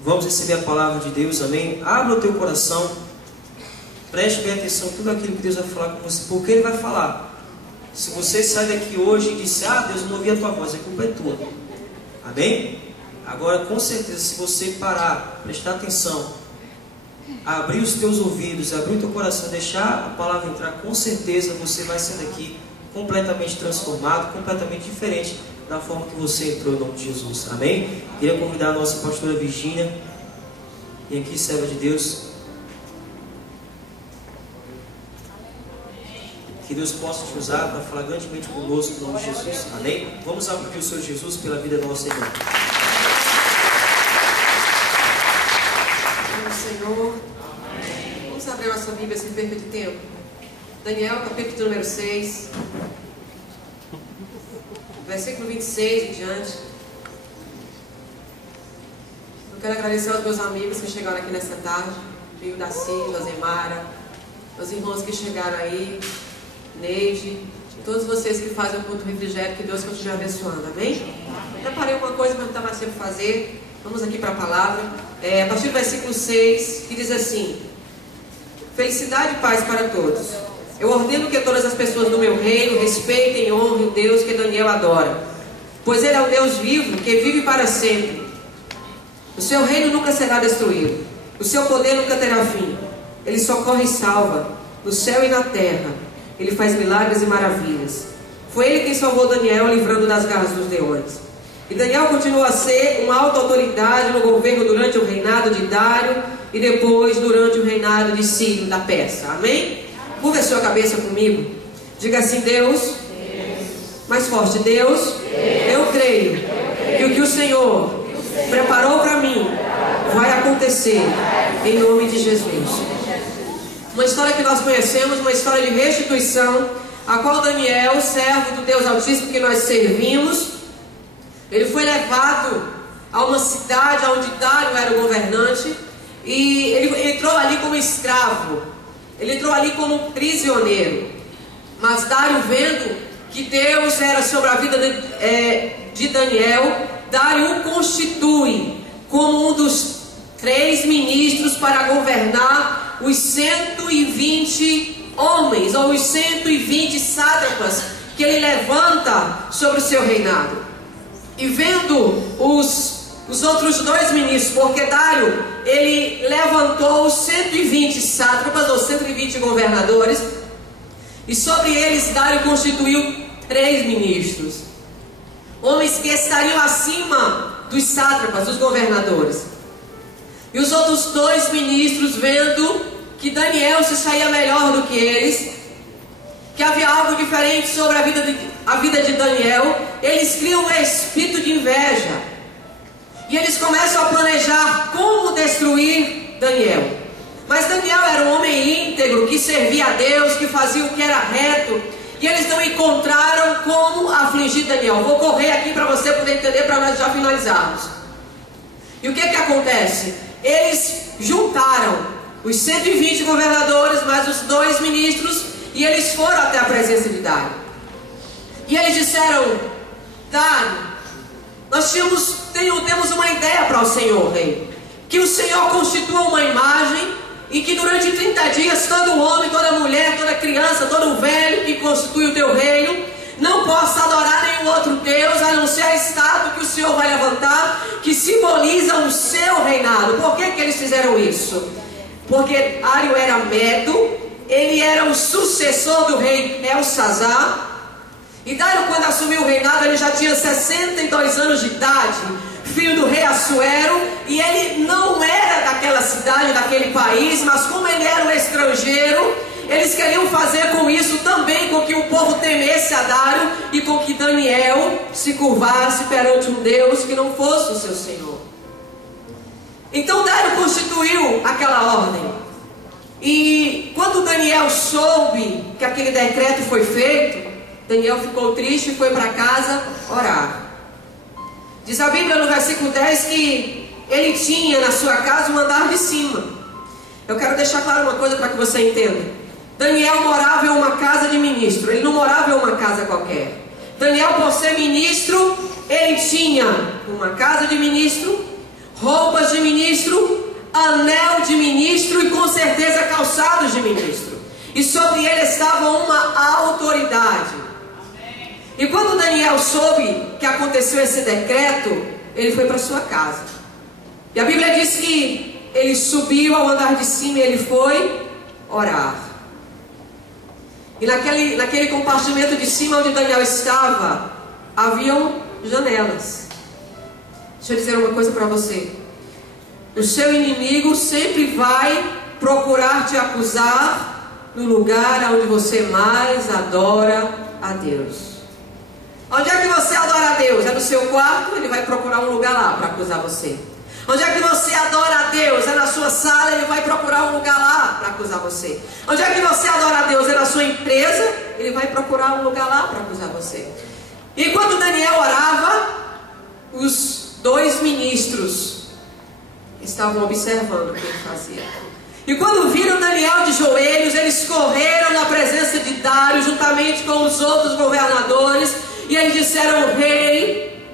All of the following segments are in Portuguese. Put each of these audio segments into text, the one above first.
Vamos receber a palavra de Deus, amém? Abra o teu coração, preste bem atenção em tudo aquilo que Deus vai falar com você, porque Ele vai falar. Se você sai daqui hoje e disser, Deus, não ouvi a tua voz, a culpa é tua. Amém? Agora, com certeza, se você parar, prestar atenção, abrir os teus ouvidos, abrir o teu coração, deixar a palavra entrar, com certeza você vai sair daqui completamente transformado, completamente diferente da forma que você entrou, em nome de Jesus. Amém? Queria convidar a nossa pastora Virgínia, e aqui, serva de Deus, que Deus possa te usar para falar grandemente conosco, em nome de Jesus. Amém? Vamos aplaudir o Senhor Jesus pela vida da nossa irmã. Senhor, vamos abrir a nossa Bíblia sem perda de tempo. Daniel, capítulo número 6, versículo 26 em diante. Eu quero agradecer aos meus amigos que chegaram aqui nessa tarde, Rio da Silva, Zemara, os irmãos que chegaram aí, Neide, todos vocês que fazem o culto refrigério, que Deus continue abençoando, amém? Eu preparei uma coisa que eu não estava mais tempo fazer. Vamos aqui para a palavra, a partir do versículo 6, que diz assim: felicidade e paz para todos. Eu ordeno que todas as pessoas do meu reino respeitem e honrem o Deus que Daniel adora, pois Ele é o Deus vivo, que vive para sempre. O seu reino nunca será destruído, o seu poder nunca terá fim. Ele socorre e salva, no céu e na terra. Ele faz milagres e maravilhas. Foi Ele quem salvou Daniel, livrando das garras dos leões. E Daniel continuou a ser uma alta autoridade no governo durante o reinado de Dário e depois durante o reinado de Ciro da Pérsia. Amém? Curva a sua cabeça comigo. Diga assim: Deus. Mais forte: Deus. Eu creio que o que o Senhor preparou para mim vai acontecer em nome de Jesus. Uma história que nós conhecemos, uma história de restituição, a qual Daniel, servo do Deus Altíssimo que nós servimos, ele foi levado a uma cidade onde Dário era o governante, e ele entrou ali como escravo, ele entrou ali como prisioneiro. Mas Dário, vendo que Deus era sobre a vida de Daniel, Dário o constitui como um dos 3 ministros para governar os 120 homens, ou os 120 sátrapas que ele levanta sobre o seu reinado. E vendo os outros 2 ministros, porque Dário, ele levantou os 120 sátrapas, ou 120 governadores, e sobre eles Dário constituiu 3 ministros, homens que estariam acima dos sátrapas, dos governadores. E os outros 2 ministros, vendo que Daniel se saía melhor do que eles, que havia algo diferente sobre a vida de Daniel, eles criam um espírito de inveja. E eles começam a planejar como destruir Daniel. Mas Daniel era um homem íntegro, que servia a Deus, que fazia o que era reto. E eles não encontraram como afligir Daniel. Vou correr aqui para você poder entender, para nós já finalizarmos. E o que acontece? Eles juntaram os 120 governadores, mais os 2 ministros, e eles foram até a presença de Dário. E eles disseram: Dário, nós temos uma ideia para o Senhor, rei. Que o Senhor constitua uma imagem, e que durante 30 dias todo homem, toda mulher, toda criança, todo velho que constitui o teu reino não possa adorar nenhum outro Deus, a não ser a estátua que o Senhor vai levantar, que simboliza o seu reinado. Por que eles fizeram isso? Porque Dário era Medo, ele era o sucessor do rei Belsazar. E Dário, quando assumiu o reinado, ele já tinha 62 anos de idade, filho do rei Assuero, e ele não era daquela cidade, daquele país, mas como ele era um estrangeiro, eles queriam fazer com isso também com que o povo temesse a Dário e com que Daniel se curvasse perante um Deus que não fosse o seu Senhor. Então Dário constituiu aquela ordem. E quando Daniel soube que aquele decreto foi feito, Daniel ficou triste e foi para casa orar. Diz a Bíblia no versículo 10 que ele tinha na sua casa um andar de cima. Eu quero deixar claro uma coisa para que você entenda. Daniel morava em uma casa de ministro, ele não morava em uma casa qualquer. Daniel, por ser ministro, ele tinha uma casa de ministro, roupas de ministro, anel de ministro e com certeza calçados de ministro. E sobre ele estava uma autoridade. E quando Daniel soube que aconteceu esse decreto, ele foi para sua casa. E a Bíblia diz que ele subiu ao andar de cima e ele foi orar. E naquele compartimento de cima onde Daniel estava, haviam janelas. Deixa eu dizer uma coisa para você. O seu inimigo sempre vai procurar te acusar no lugar onde você mais adora a Deus. Onde é que você adora a Deus? É no seu quarto? Ele vai procurar um lugar lá para acusar você. Onde é que você adora a Deus? É na sua sala? Ele vai procurar um lugar lá para acusar você. Onde é que você adora a Deus? É na sua empresa? Ele vai procurar um lugar lá para acusar você. E quando Daniel orava, os 2 ministros estavam observando o que ele fazia. E quando viram Daniel de joelhos, eles correram na presença de Dário, juntamente com os outros governadores, e eles disseram: rei,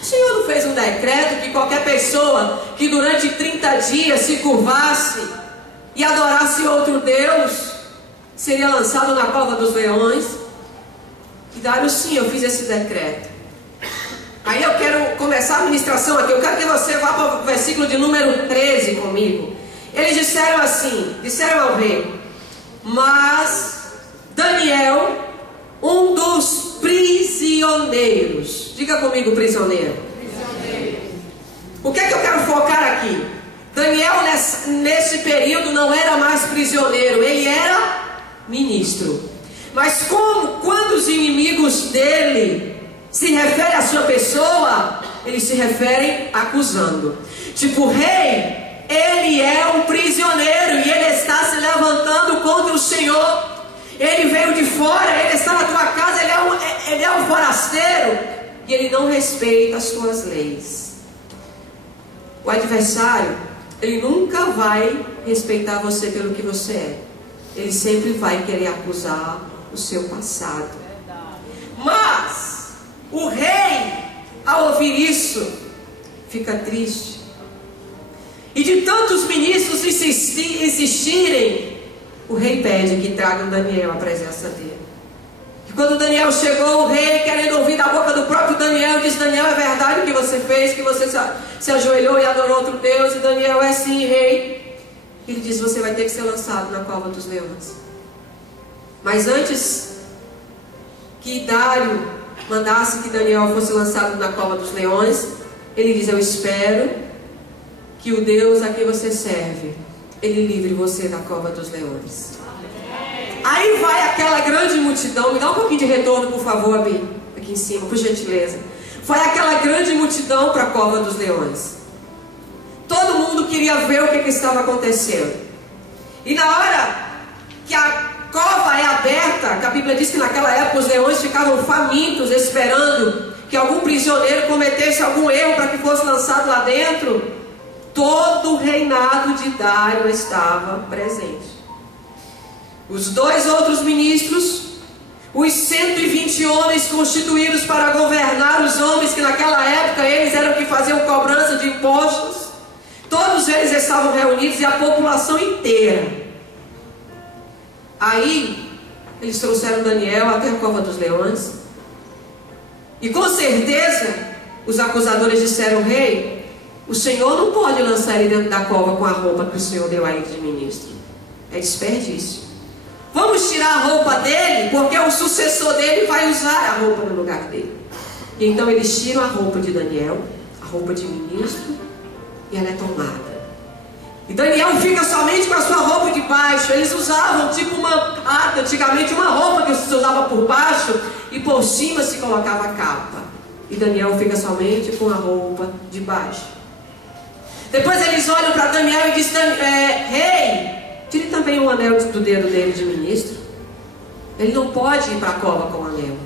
o senhor não fez um decreto que qualquer pessoa que durante 30 dias se curvasse e adorasse outro Deus seria lançado na cova dos leões? E Dário: sim, eu fiz esse decreto. Aí eu quero começar a ministração aqui. Eu quero que você vá para o versículo de número 13 comigo. Eles disseram assim, disseram ao rei: mas Daniel, um dos prisioneiros. Diga comigo, prisioneiro. O que é que eu quero focar aqui? Daniel nesse período não era mais prisioneiro, ele era ministro. Mas quando os inimigos dele se referem à sua pessoa, eles se referem acusando. Tipo, rei, ele é um prisioneiro e ele está se levantando contra o Senhor. Ele veio de fora, ele está na tua casa, ele é um forasteiro e ele não respeita as tuas leis. O adversário, ele nunca vai respeitar você pelo que você é. Ele sempre vai querer acusar o seu passado. Mas o rei, ao ouvir isso, fica triste. E de tantos ministros insistirem, o rei pede que tragam Daniel à presença dele. E quando Daniel chegou, o rei, querendo ouvir da boca do próprio Daniel, disse: Daniel, é verdade o que você fez, que você se ajoelhou e adorou outro Deus? E Daniel: é sim, rei. Ele diz: você vai ter que ser lançado na cova dos leões. Mas antes que Dário mandasse que Daniel fosse lançado na cova dos leões, ele diz: eu espero que o Deus a quem você serve, ele livre você da cova dos leões. Aí vai aquela grande multidão. Me dá um pouquinho de retorno, por favor, Abi, aqui em cima, por gentileza. Vai aquela grande multidão para a cova dos leões. Todo mundo queria ver o que estava acontecendo. E na hora que a cova é aberta, que a Bíblia diz que naquela época os leões ficavam famintos, esperando que algum prisioneiro cometesse algum erro para que fosse lançado lá dentro. Todo o reinado de Dário estava presente. Os 2 outros ministros, os 120 homens constituídos para governar os homens, que naquela época eles eram que faziam cobrança de impostos, todos eles estavam reunidos, e a população inteira. Aí eles trouxeram Daniel até a cova dos leões, e com certeza os acusadores disseram: rei, o Senhor não pode lançar ele dentro da cova com a roupa que o Senhor deu a ele de ministro. É desperdício. Vamos tirar a roupa dele, porque o sucessor dele vai usar a roupa no lugar dele. E então eles tiram a roupa de Daniel, a roupa de ministro, e ela é tomada. E Daniel fica somente com a sua roupa de baixo. Eles usavam tipo antigamente uma roupa que se usava por baixo e por cima se colocava a capa. E Daniel fica somente com a roupa de baixo. Depois eles olham para Daniel e dizem: rei, tire também o anel do dedo dele de ministro. Ele não pode ir para a cova com o anel.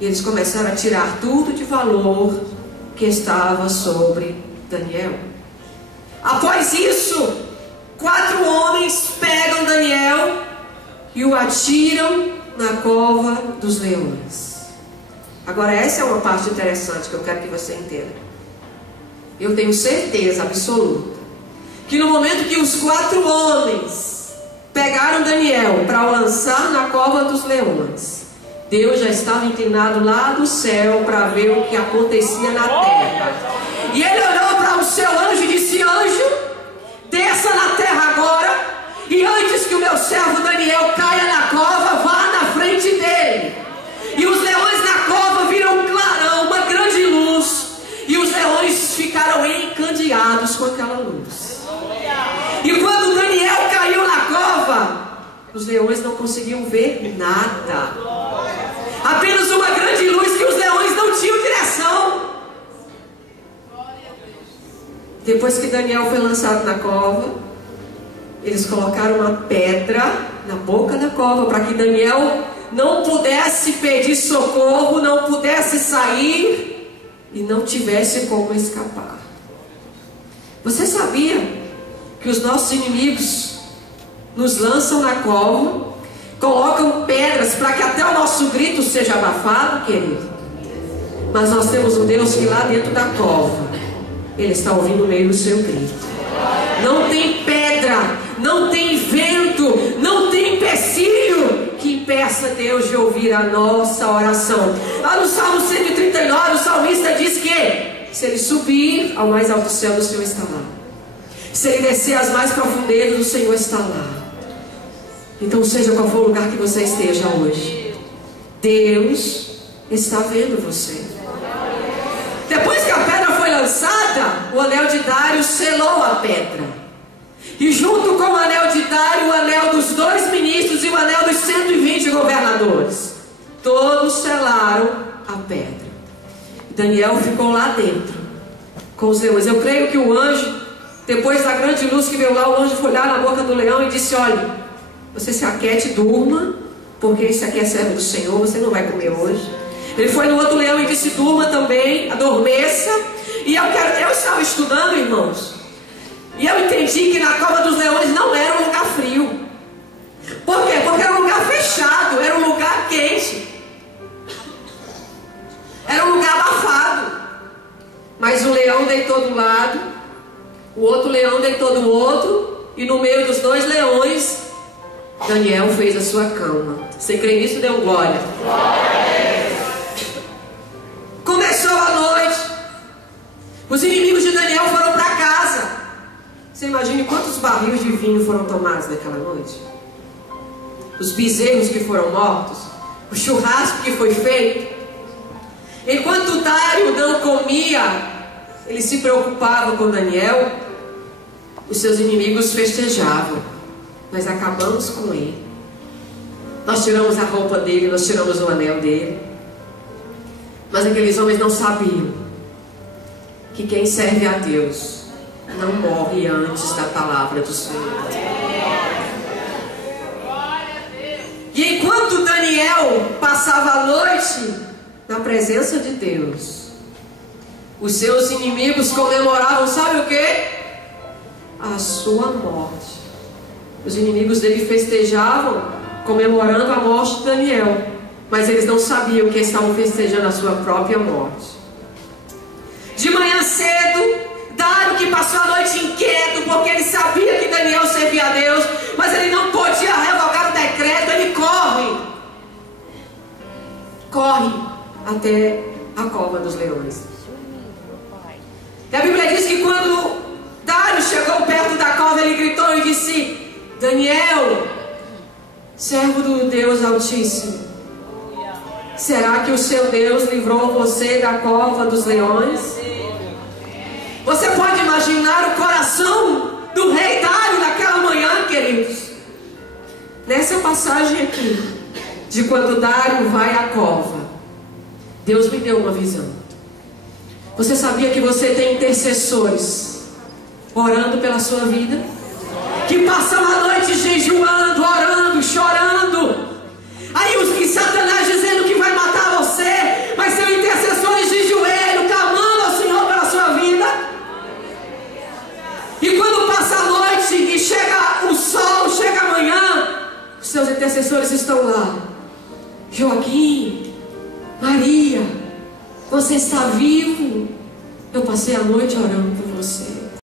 E eles começaram a tirar tudo de valor que estava sobre Daniel. Após isso, 4 homens pegam Daniel e o atiram na cova dos leões. Agora essa é uma parte interessante que eu quero que você entenda. eu tenho certeza absoluta que no momento que os 4 homens pegaram Daniel para o lançar na cova dos leões, Deus já estava inclinado lá do céu para ver o que acontecia na terra. E ele olhou para o seu anjo e disse: anjo, desça na terra agora, e antes que o meu servo Daniel caia na cova, vá na frente dele. E os leões na cova viram um clarão, uma grande luz, e os leões ficaram encandeados com aquela luz. E quando Daniel caiu na cova, os leões não conseguiam ver nada, apenas uma grande luz que os leões não tinham direção. Depois que Daniel foi lançado na cova, eles colocaram uma pedra na boca da cova para que Daniel não pudesse pedir socorro, não pudesse sair e não tivesse como escapar. Você sabia que os nossos inimigos nos lançam na cova, colocam pedras para que até o nosso grito seja abafado, querido? Mas nós temos um Deus que lá dentro da cova, Ele está ouvindo o meio do seu grito. Não tem pedra, não tem vento, não tem empecilho que impeça Deus de ouvir a nossa oração. Lá no Salmo 139, o salmista diz que se ele subir ao mais alto céu, o Senhor está lá. Se ele descer às mais profundezas, o Senhor está lá. Então, seja qual for o lugar que você esteja hoje, Deus está vendo você. Depois que a pedra foi lançada, o anel de Dário selou a pedra. E junto com o anel de Dário, o anel dos 2 ministros e o anel dos 120 governadores, todos selaram a pedra. Daniel ficou lá dentro com os leões. Eu creio que o anjo, depois da grande luz que veio lá, o anjo foi olhar na boca do leão e disse: olha, você se aquete e durma, porque esse aqui é servo do Senhor, você não vai comer hoje. Ele foi no outro leão e disse: durma também, adormeça. E eu estava estudando, irmãos, e eu entendi que na cova dos leões não era um lugar frio. Por quê? Porque era um lugar fechado, era um lugar quente, era um lugar abafado. Mas o leão deitou do lado, o outro leão deitou do outro, e no meio dos 2 leões, Daniel fez a sua cama. Você crê nisso? Deu glória. Começou a noite, os inimigos de Daniel foram para casa. Você imagine quantos barris de vinho foram tomados naquela noite? Os bezerros que foram mortos, o churrasco que foi feito. Enquanto Dário não comia, ele se preocupava com Daniel, os seus inimigos festejavam. Nós acabamos com ele, nós tiramos a roupa dele, nós tiramos o anel dele. Mas aqueles homens não sabiam que quem serve a Deus não morre antes da palavra do Senhor. E enquanto Daniel passava a noite na presença de Deus, os seus inimigos comemoravam, sabe o que? A sua morte. Os inimigos dele festejavam, comemorando a morte de Daniel, mas eles não sabiam que estavam festejando a sua própria morte. De manhã cedo, Dário, que passou a noite inquieto, porque ele sabia que Daniel servia a Deus, mas ele não podia revogar o decreto, ele corre até a cova dos leões. E a Bíblia diz que quando Dário chegou perto da cova, ele gritou e disse: Daniel, servo do Deus Altíssimo, será que o seu Deus livrou você da cova dos leões? Você pode imaginar o coração do rei Dário naquela manhã, queridos? Nessa passagem aqui, de quando Dário vai à cova, Deus me deu uma visão. Você sabia que você tem intercessores orando pela sua vida? Que passam a noite jejuando, orando, chorando. Aí os Satanás dizendo que vai matar você, mas são intercessores de joelho, clamando ao Senhor pela sua vida. E quando passa a noite e chega o sol, chega amanhã, os seus intercessores estão lá. Joaquim, Maria, você está vivo? Eu passei a noite orando.